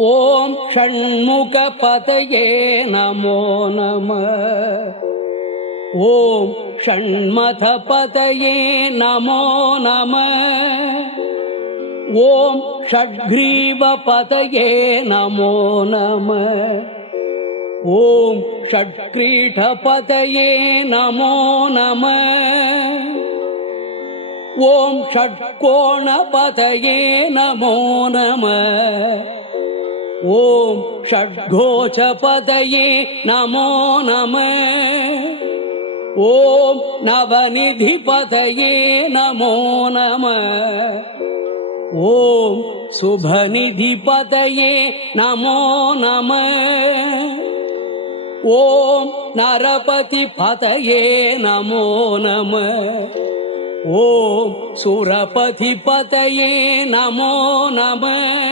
ॐ षण्मुखपतये नमो नमः। ॐ षण्मथपतये नमो नमः। ॐ षड्ग्रीवपतये नमो नमः। ॐ षट्क्रीठपतये नमो नमः। ॐ षट्कोणपतये नमो नमः ॐ षड्घोषपतये नमो नमः। ॐ नवनिधिपतये नमो नमः। ॐ शुभनिधिपतये नमो नमः। ॐ नरपतिपतये नमो नमः। ॐ सुरपतिपतये नमो नमः